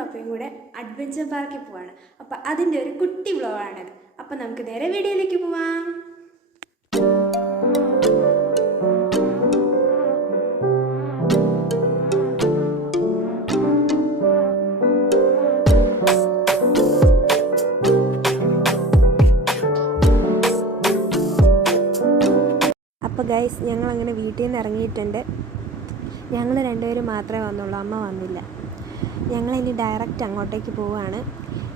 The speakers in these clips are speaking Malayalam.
പപ്പയും കൂടെ അഡ്വഞ്ചർ പാർക്കിൽ പോവാണ്. അപ്പോൾ അതിൻ്റെ ഒരു കുട്ടി വ്ളോഗാണിത്. അപ്പോൾ നമുക്ക് നേരെ വീഡിയോയിലേക്ക് പോവാം. അപ്പോൾ ഗൈസ്, ഞങ്ങളങ്ങനെ വീട്ടിൽ നിന്ന് ഇറങ്ങിയിട്ടുണ്ട്. ഞങ്ങൾ രണ്ടുപേരും മാത്രമേ വന്നുള്ളൂ, അമ്മ വന്നില്ല. ഞങ്ങളിനി ഡയറക്റ്റ് അങ്ങോട്ടേക്ക് പോവുകയാണ്.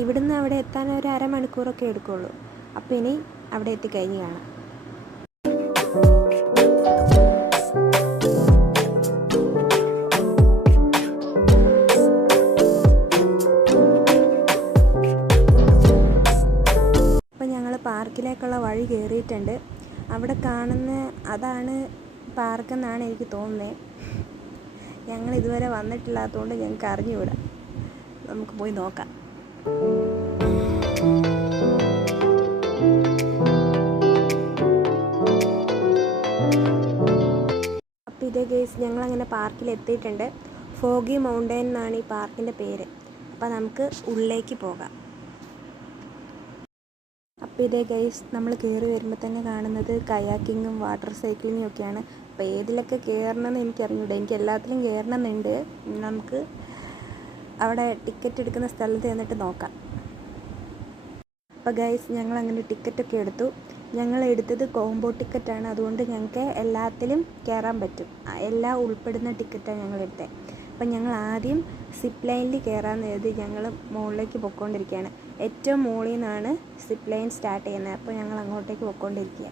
ഇവിടുന്ന് അവിടെ എത്താൻ ഒരു അരമണിക്കൂറൊക്കെ എടുക്കുള്ളൂ. അപ്പോൾ ഇനി അവിടെ എത്തിക്കഴിഞ്ഞ് കാണാം. അപ്പോൾ ഞങ്ങൾ പാർക്കിലേക്കുള്ള വഴി കയറിയിട്ടുണ്ട്. അവിടെ കാണുന്ന അതാണ് പാർക്കെന്നാണ് എനിക്ക് തോന്നുന്നത്. ഞങ്ങൾ ഇതുവരെ വന്നിട്ടില്ലാത്തതുകൊണ്ട് ഞങ്ങൾക്ക് അറിഞ്ഞുകൂടാ. നമുക്ക് പോയി നോക്കാം. അപ്പോൾ ഇതേ ഗൈസ്, ഞങ്ങളങ്ങനെ പാർക്കിൽ എത്തിയിട്ടുണ്ട്. ഫോഗി മൗണ്ടൻ എന്നാണ് ഈ പാർക്കിൻ്റെ പേര്. അപ്പോൾ നമുക്ക് ഉള്ളിലേക്ക് പോകാം. അപ്പോൾ ഇതേ ഗൈസ്, നമ്മൾ കയറി വരുമ്പോൾ തന്നെ കാണുന്നത് കയാക്കിങ്ങും വാട്ടർ സൈക്ലിങ്ങും ഒക്കെയാണ്. അപ്പോൾ ഏതിലൊക്കെ കയറണമെന്ന് എനിക്കറിഞ്ഞൂടെ. എനിക്ക് എല്ലാത്തിലും കയറണമെന്നുണ്ട്. നമുക്ക് അവിടെ ടിക്കറ്റ് എടുക്കുന്ന സ്ഥലത്ത് ചെന്നിട്ട് നോക്കാം. അപ്പോൾ ഗൈസ്, ഞങ്ങളങ്ങനെ ടിക്കറ്റൊക്കെ എടുത്തു. ഞങ്ങൾ എടുത്തത് കോംബോ ടിക്കറ്റാണ്. അതുകൊണ്ട് ഞങ്ങൾക്ക് എല്ലാത്തിലും കയറാൻ പറ്റും. എല്ലാം ഉൾപ്പെടുന്ന ടിക്കറ്റാണ് ഞങ്ങൾ എടുത്തത്. അപ്പം ഞങ്ങൾ ആദ്യം സിപ്പ് ലൈനിൽ കയറാമെന്ന് എഴുതി ഞങ്ങൾ മുകളിലേക്ക് പൊയ്ക്കൊണ്ടിരിക്കുകയാണ്. ഏറ്റവും മുകളിൽ നിന്നാണ് സിപ്പ് ലൈൻ സ്റ്റാർട്ട് ചെയ്യുന്നത്. അപ്പോൾ ഞങ്ങൾ അങ്ങോട്ടേക്ക് പൊയ്ക്കൊണ്ടിരിക്കുക.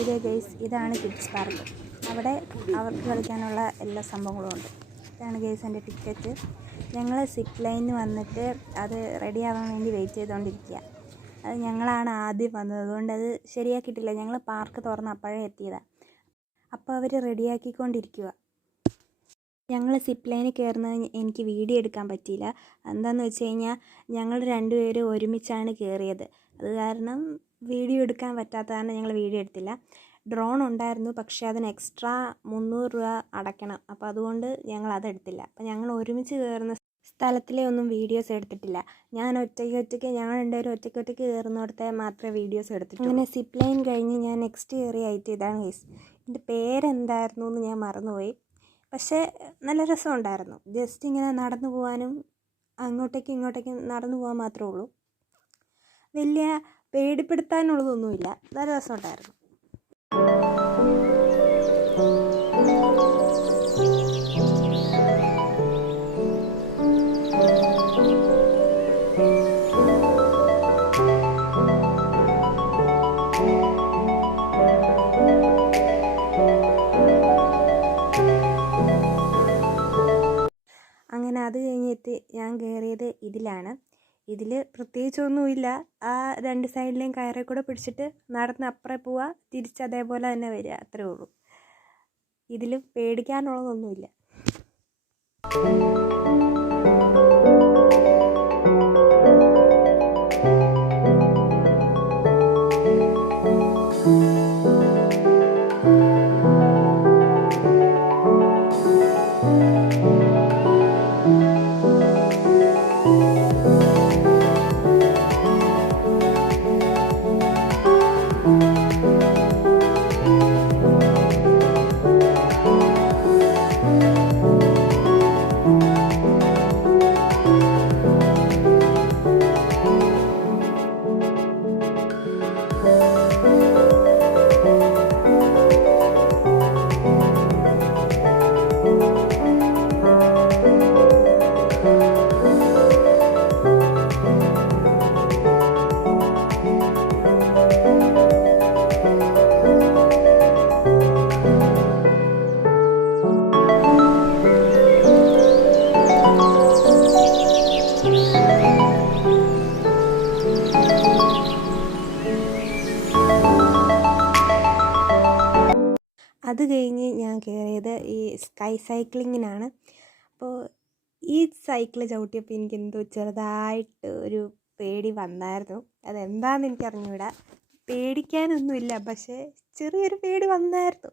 ഇതേ ഗൈസ്, ഇതാണ് കിഡ്സ് പാർക്ക്. അവിടെ അവർക്ക് കളിക്കാനുള്ള എല്ലാ സംഭവങ്ങളും ഉണ്ട്. ഇതാണ് ഗൈസ് എൻ്റെ ടിക്കറ്റ്. ഞങ്ങൾ സിപ്പ് ലൈനിൽ വന്നിട്ട് അത് റെഡി ആവാൻ വേണ്ടി വെയിറ്റ് ചെയ്തുകൊണ്ടിരിക്കുക. അത് ഞങ്ങളാണ് ആദ്യം വന്നത്, അതുകൊണ്ട് അത് ശരിയാക്കിയിട്ടില്ല. ഞങ്ങൾ പാർക്ക് തുറന്ന് അപ്പോഴേ എത്തിയതാണ്. അപ്പോൾ അവർ റെഡിയാക്കിക്കൊണ്ടിരിക്കുക. ഞങ്ങൾ സിപ്പ് ലൈനിൽ കയറുന്നത് എനിക്ക് വീഡിയോ എടുക്കാൻ പറ്റിയില്ല. എന്താണെന്ന് വെച്ച് കഴിഞ്ഞാൽ ഞങ്ങൾ രണ്ടുപേരും ഒരുമിച്ചാണ് കയറിയത്. അത് കാരണം വീഡിയോ എടുക്കാൻ പറ്റാത്തതാണ് ഞങ്ങൾ വീഡിയോ എടുത്തില്ല. ഡ്രോൺ ഉണ്ടായിരുന്നു, പക്ഷേ അതിന് എക്സ്ട്രാ 300 രൂപ അടയ്ക്കണം. അപ്പോൾ അതുകൊണ്ട് ഞങ്ങൾ അതെടുത്തില്ല. അപ്പോൾ ഞങ്ങൾ ഒരുമിച്ച് കയറുന്ന സ്ഥലത്തിലെ ഒന്നും വീഡിയോസ് എടുത്തിട്ടില്ല. ഞങ്ങൾ രണ്ടുപേരും ഒറ്റയ്ക്ക് കയറുന്നിടത്തെ മാത്രമേ വീഡിയോസ് എടുത്തിട്ടുള്ളൂ. അങ്ങനെ സിപ്പ് ലൈൻ കഴിഞ്ഞ് ഞാൻ നെക്സ്റ്റ് കയറിയ ഐറ്റം ഇതാണ് ഗൈസ്. എൻ്റെ പേരെന്തായിരുന്നു എന്ന് ഞാൻ മറന്നുപോയി. പക്ഷേ നല്ല രസമുണ്ടായിരുന്നു. ജസ്റ്റ് ഇങ്ങനെ നടന്നു പോകാനും ഇങ്ങോട്ടേക്കും നടന്നു പോകാൻ മാത്രമേ ഉള്ളൂ. വലിയ പേടിപ്പെടുത്താനുള്ളതൊന്നുമില്ല. നല്ല രസമുണ്ടായിരുന്നു. അങ്ങനെ അത് കഴിഞ്ഞെത്തി ഞാൻ കയറിയത് ഇതിലാണ്. ഇതിൽ പ്രത്യേകിച്ചൊന്നുമില്ല. ആ രണ്ട് സൈഡിലെയും കയറെ കൂടെ പിടിച്ചിട്ട് നടന്ന് അപ്പുറം പോവുക, തിരിച്ച് അതേപോലെ തന്നെ വരിക, അത്രേ ഉള്ളൂ. ഇതിൽ പേടിക്കാനുള്ളതൊന്നുമില്ല. അത് കഴിഞ്ഞ് ഞാൻ കയറിയത് ഈ സ്കൈ സൈക്ലിങ്ങിനാണ്. അപ്പോൾ ഈ സൈക്കിൾ ചവിട്ടിയപ്പോൾ എനിക്കെന്തോ ചെറുതായിട്ട് ഒരു പേടി വന്നായിരുന്നു. അതെന്താണെന്ന് എനിക്കറിഞ്ഞൂടാ. പേടിക്കാനൊന്നുമില്ല, പക്ഷേ ചെറിയൊരു പേടി വന്നായിരുന്നു.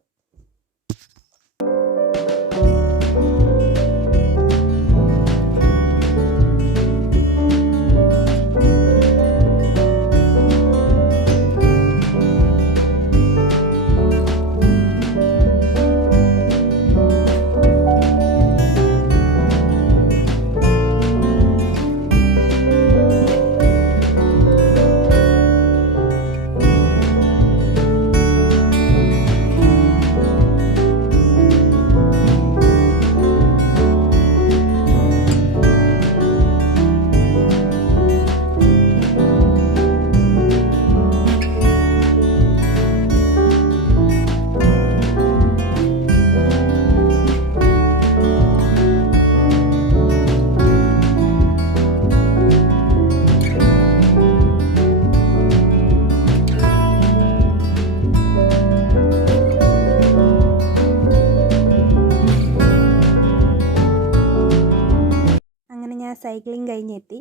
സൈക്ലിങ് കഴിഞ്ഞെത്തി.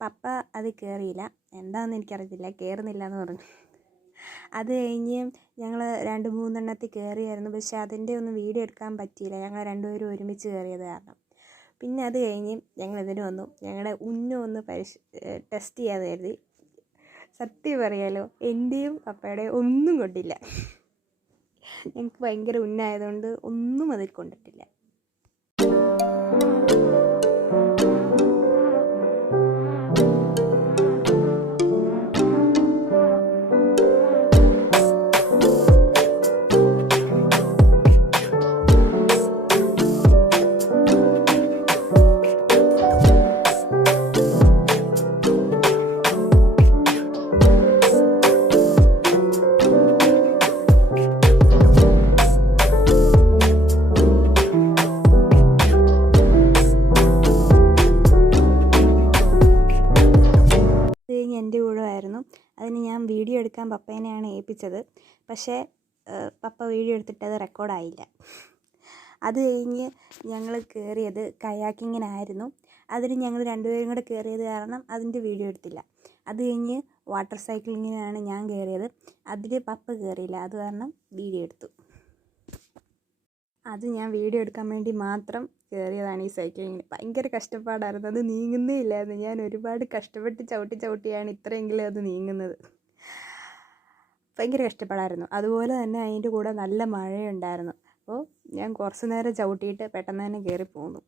പപ്പ അത് കയറിയില്ല, എന്താണെന്ന് എനിക്കറിയത്തില്ല, കയറുന്നില്ല എന്ന് പറഞ്ഞു. അത് കഴിഞ്ഞ് ഞങ്ങൾ 2-3 എണ്ണത്തിൽ കയറിയായിരുന്നു, പക്ഷേ അതിൻ്റെ ഒന്നും വീഡിയോ എടുക്കാൻ പറ്റിയില്ല, ഞങ്ങൾ രണ്ടുപേരും ഒരുമിച്ച് കയറിയത് കാരണം. പിന്നെ അത് കഴിഞ്ഞ് ഞങ്ങൾ ഇതിന് വന്നു, ഞങ്ങളുടെ ഉന്നം ഒന്ന് ടെസ്റ്റ് ചെയ്യാതെ കരുതി. സത്യം പറയാലോ, എൻ്റെയും പപ്പയുടെയും ഒന്നും കൊണ്ടില്ല. ഞങ്ങൾക്ക് ഭയങ്കര ഉന്നായതുകൊണ്ട് ഒന്നും അതിൽ കൊണ്ടിട്ടില്ല. എൻ്റെ കൂടെയായിരുന്നു. അതിന് ഞാൻ വീഡിയോ എടുക്കാൻ പപ്പേനെയാണ് ഏൽപ്പിച്ചത്. പക്ഷേ പപ്പ വീഡിയോ എടുത്തിട്ട് അത് റെക്കോർഡായില്ല. അത് കഴിഞ്ഞ് ഞങ്ങൾ കയറിയത് കയാക്കിങ്ങിനായിരുന്നു. അതിന് ഞങ്ങൾ രണ്ടുപേരും കൂടെ കയറിയത് കാരണം അതിൻ്റെ വീഡിയോ എടുത്തില്ല. അത് കഴിഞ്ഞ് വാട്ടർ സൈക്ലിങ്ങിനാണ് ഞാൻ കയറിയത്. അതിൽ പപ്പ കയറിയില്ല, അത് കാരണം വീഡിയോ എടുത്തു. അത് ഞാൻ വീഡിയോ എടുക്കാൻ വേണ്ടി മാത്രം കയറിയതാണ് ഈ സൈക്ലിങ്ങിന്. ഭയങ്കര കഷ്ടപ്പാടായിരുന്നു, അത് നീങ്ങുന്നേ ഇല്ലായിരുന്നു. ഞാൻ ഒരുപാട് കഷ്ടപ്പെട്ട് ചവിട്ടിയാണ് ഇത്രയെങ്കിലും അത് നീങ്ങുന്നത്. ഭയങ്കര കഷ്ടപ്പാടായിരുന്നു. അതുപോലെ തന്നെ അതിൻ്റെ കൂടെ നല്ല മഴയുണ്ടായിരുന്നു. അപ്പോൾ ഞാൻ കുറച്ച് നേരം ചവിട്ടിയിട്ട് പെട്ടെന്ന് തന്നെ കയറി പോന്നു.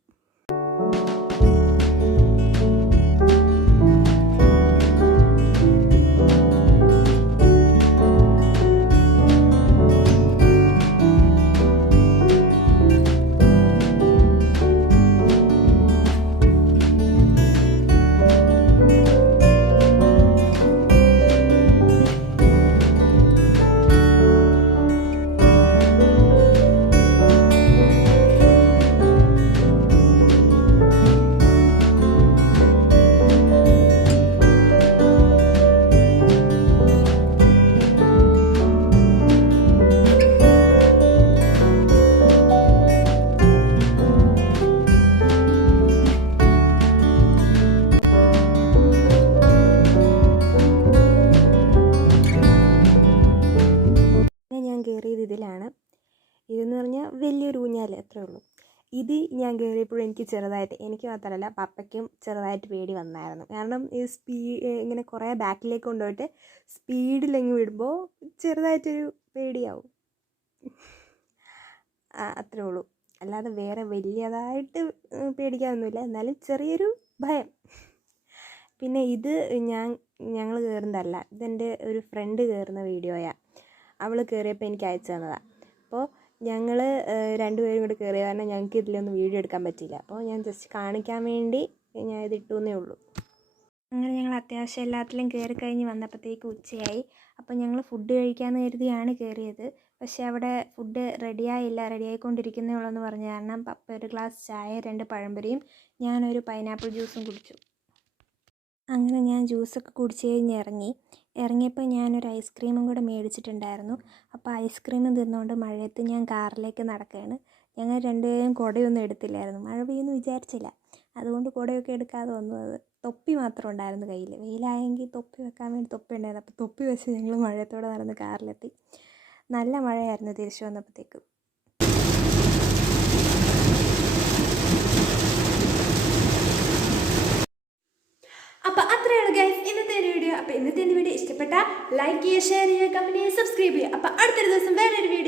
കയറിയത് ഇതിലാണ്. ഇതെന്ന് പറഞ്ഞാൽ വലിയൊരു ഊഞ്ഞാൽ, അത്രേ ഉള്ളൂ. ഇത് ഞാൻ കയറിയപ്പോഴും എനിക്ക് മാത്രമല്ല പപ്പയ്ക്കും ചെറുതായിട്ട് പേടി വന്നായിരുന്നു. കാരണം ഈ ഇങ്ങനെ കുറേ ബാക്കിലേക്ക് കൊണ്ടുപോയിട്ട് സ്പീഡിലെങ്ങ് വിടുമ്പോൾ ചെറുതായിട്ടൊരു പേടിയാവും, അത്രേ ഉള്ളൂ. അല്ലാതെ വേറെ വലിയതായിട്ട് പേടിക്കാനൊന്നുമില്ല, എന്നാലും ചെറിയൊരു ഭയം. പിന്നെ ഇത് ഞങ്ങൾ കയറുന്നതല്ല, ഇതെൻ്റെ ഒരു ഫ്രണ്ട് കയറുന്ന വീഡിയോയാണ്. അവൾ കയറിയപ്പോൾ എനിക്ക് അയച്ചു തന്നതാണ്. അപ്പോൾ ഞങ്ങൾ രണ്ടുപേരും കൂടി കയറിയ കാരണം ഞങ്ങൾക്ക് ഇതിലൊന്നും വീഡിയോ എടുക്കാൻ പറ്റിയില്ല. അപ്പോൾ ഞാൻ ജസ്റ്റ് കാണിക്കാൻ വേണ്ടി ഞാൻ ഇതിട്ടുവെന്നേ ഉള്ളൂ. അങ്ങനെ ഞങ്ങൾ അത്യാവശ്യം എല്ലാത്തിലും കയറി കഴിഞ്ഞ് വന്നപ്പോഴത്തേക്ക് ഉച്ചയായി. അപ്പോൾ ഞങ്ങൾ ഫുഡ് കഴിക്കാമെന്ന് കരുതിയാണ് കയറിയത്. പക്ഷേ അവിടെ ഫുഡ് റെഡിയായിക്കൊണ്ടിരിക്കുന്നേ ഉള്ളൂ എന്ന് പറഞ്ഞ കാരണം പപ്പ ഒരു ഗ്ലാസ് ചായ 2 പഴംപൊരിയും ഞാനൊരു പൈനാപ്പിൾ ജ്യൂസും കുടിച്ചു. അങ്ങനെ ഞാൻ ജ്യൂസൊക്കെ കുടിച്ച് കഴിഞ്ഞ് ഇറങ്ങിയപ്പോൾ ഞാനൊരു ഐസ്ക്രീമും കൂടെ മേടിച്ചിട്ടുണ്ടായിരുന്നു. അപ്പോൾ ഐസ്ക്രീം തിന്നുകൊണ്ട് മഴയത്ത് ഞാൻ കാറിലേക്ക് നടക്കുകയാണ്. ഞങ്ങൾ രണ്ടുപേരും കുടയൊന്നും എടുത്തില്ലായിരുന്നു, മഴ പെയ്യുമെന്ന് വിചാരിച്ചില്ല. അതുകൊണ്ട് കുടയൊക്കെ എടുക്കാതെ വന്നത്. തൊപ്പി മാത്രം ഉണ്ടായിരുന്നു കയ്യിൽ. വെയിലായെങ്കിൽ തൊപ്പി വെക്കാൻ വേണ്ടി തൊപ്പി ഉണ്ടായിരുന്നു. അപ്പോൾ തൊപ്പി വെച്ച് ഞങ്ങൾ മഴയത്തോടെ നടന്ന് കാറിലെത്തി. നല്ല മഴയായിരുന്നു തിരിച്ചു വന്നപ്പോഴത്തേക്കും. അപ്പോൾ അത്രയാണ് ഗൈസ് ഇന്നത്തെ വീഡിയോ. അപ്പോൾ ഇന്നത്തെ വീഡിയോ ഇഷ്ടപ്പെട്ട ലൈക്ക് ചെയ്യുക, ഷെയർ ചെയ്യുക, കമൻറ്റ് ചെയ്യുക, സബ്സ്ക്രൈബ് ചെയ്യുക. അപ്പോൾ അടുത്തൊരു ദിവസം വേറൊരു വീഡിയോ